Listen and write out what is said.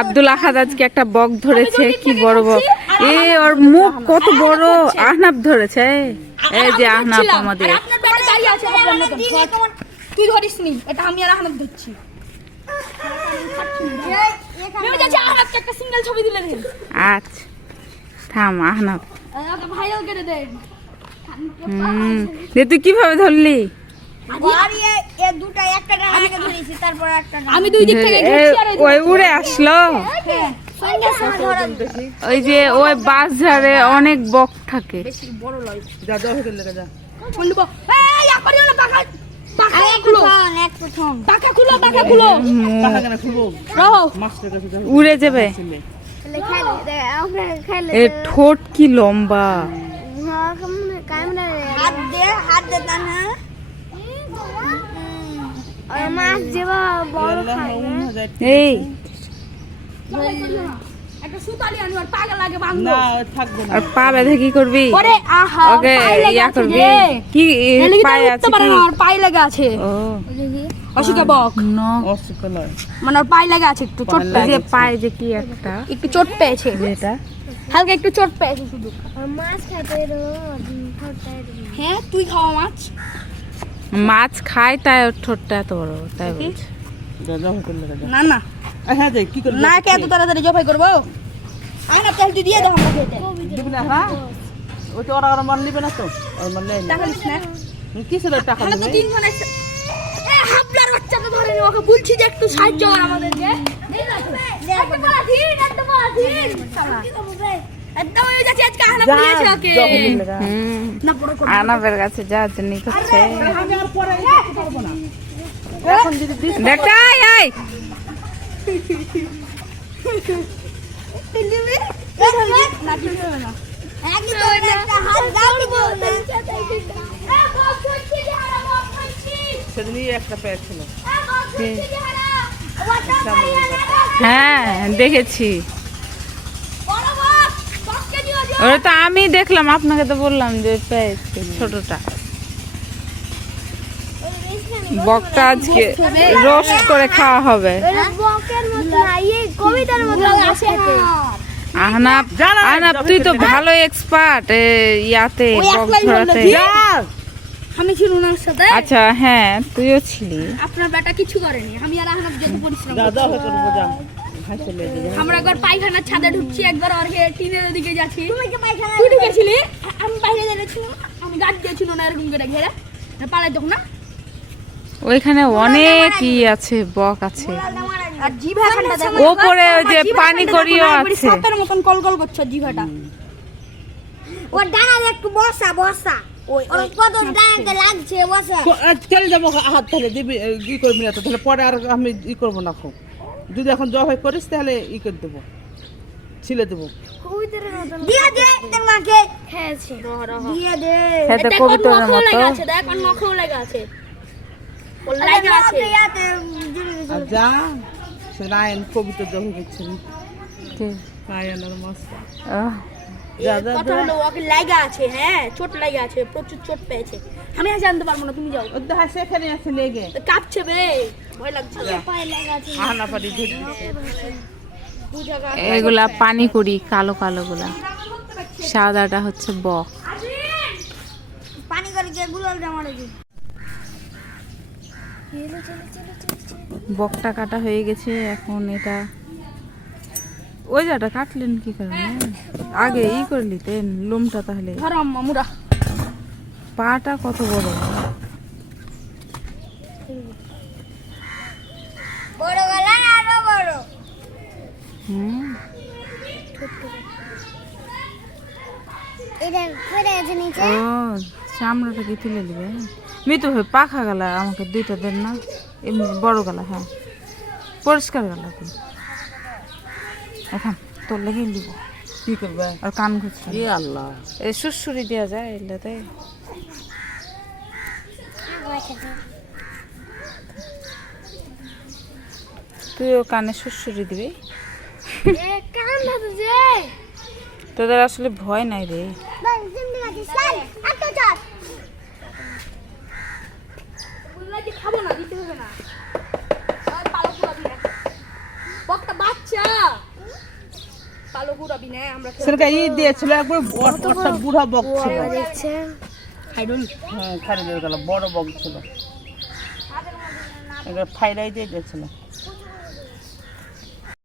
আব্দুল আহাদ আজকে একটা বক ধরেছে কি বড় বক এ ওর মুখ কত বড় আহনাব ধরেছে এই যে আহনাব আমাদের। তুই ধরিস নি? এটা আমি আর আহনাব ধরছি। আচ্ছা থাম আহনাব। ভাইরাল করে দে তুই কীভাবে ধরলি? আমি দুই দিক থেকে এ, ধরছি আর ওই ওই উড়ে আসলো ওই যে ওই ঝাড়ে অনেক বক থাকে উড়ে যাবে এ ঠোঁট কি লম্বা বড় খায় এই। একটা সুতালি আনি আর পাগা লাগে বাংলো আর পা বেঁধে কি করবি ওকে ইয়া করবি। কি এর লেগে তো পায়ে আছে পারে কি? না, আর পায়ে লেগে আছে। অসুখে বক। নখ মানে ওর পায়ে লেগে আছে একটু চোট যে পায়ে যে কি একটা। একটু চোট পেয়েছে। হালকা একটু চোট পেয়েছে শুধু। মাছ খাইতে হ্যাঁ তুই খাওয়া মাছ? মাছ খায় তাই ওর ঠোঁটটা এত বড় তাই বলছে না না না কে এত তাড়াতাড়ি জবাই করব আই না তেল দিয়ে দাও তো তিনজন একসাথে এ হাবলার বাচ্চাকে ধরে নি ওকে বলছি যে একটু সাহায্য কর। একদম হয়ে যাচ্ছে আজকে আহনা পড়িয়েছে ওকে হুম না বড় করে আনাবের কাছে যাওয়ার জন্য করছে দেখাই আই না কিছু হবে না হ্যাঁ দেখেছি ওটা তো আমি দেখলাম আপনাকে তো বললাম যে পেয়েছি ছোটটা। বকটা আজকে রোস্ট করে খাওয়া হবে। আহনাব আহনাব তুই তো ভালো এক্সপার্ট ইয়াতে বক ধরাতে আমি ছিল ওনার সাথে। আচ্ছা হ্যাঁ তুইও ছিলি। আপনার বেটা কিছু করেনি। আমি আর আহনাব যত পরিশ্রম। আমরা একবার পায়খানার ছাদে ঢুকছি একবার আর টিনের ওদিকে যাচ্ছি। তুই ঢুকেছিলি আমি বাইরে দাঁড়িয়েছিলাম আমি গাছ দিয়েছিল না এরকম করে ঘেরে। পালাই তখন না। ওইখানে অনেক ই আছে বক আছে। ওপরে ওই যে পানি করিও আছে। সাপের মতন কলকল করছে জিভাটা। ওর ডানা একটু বসা বসা। ওই ওর কত ডানাতে লাগছে বসা। চলে যাব হাত তাহলে দিবি ই করবি না তো তাহলে পরে আর আমি ই করব না খুব। যদি এখন জবাই করিস তাহলে ই করে দেবো। ছিলে দেবো। হ্যাঁ কবিতার মতো যা সে রায়ন কবিতা জমি করছেন কে? রায়ন কথা হলো ওকে লেগে আছে হ্যাঁ চোট লেগে আছে প্রচুর চোট পেয়েছে। আমি আর জানতে পারব না তুমি যাও। ওর দেখা সেখানে আছে লেগে। কাঁপছে বে ভয় লাগছে। পায়ে লাগা আছে আহানা পাটি ধরে দু জায়গা এগুলা পানি করি কালো কালো গুলা সাদাটা হচ্ছে বক। পানি করে বকটা কাটা হয়ে গেছে এখন এটা ওই জায়গাটা কাটলেন কি কারণে আগে ই করলি তেন লোমটা তাহলে। ধরো আম্মা মুরা পাটা কত বড়? চামড়াটা কি তুলে দিবে? মৃত্যু হয়ে পাখা গেলা আমাকে দুইটা দেন না। এমনি বড় গেলা হ্যাঁ। পরিষ্কার গেলা তুই এখন তোর লেগে দিব? কি করবে? আর কান ঘুরছে এ আল্লাহ। এই সুরসুরি দেওয়া যায় এগুলোতে তুইও কানে সুরসুরি দিবি? তোদের আসলে ভয় নাই রে। খাব না দিতে হবে না আর পালো পুরো দিয়ে ঘুরাবি না আমরা সেটা ই দিয়েছিল একবার বড় একটা বুড়া বক ছিল। দেখছে খাইডুল হ্যাঁ গেল বড় বক ছিল। এবার ফাইরাই দিয়ে দিয়েছিল।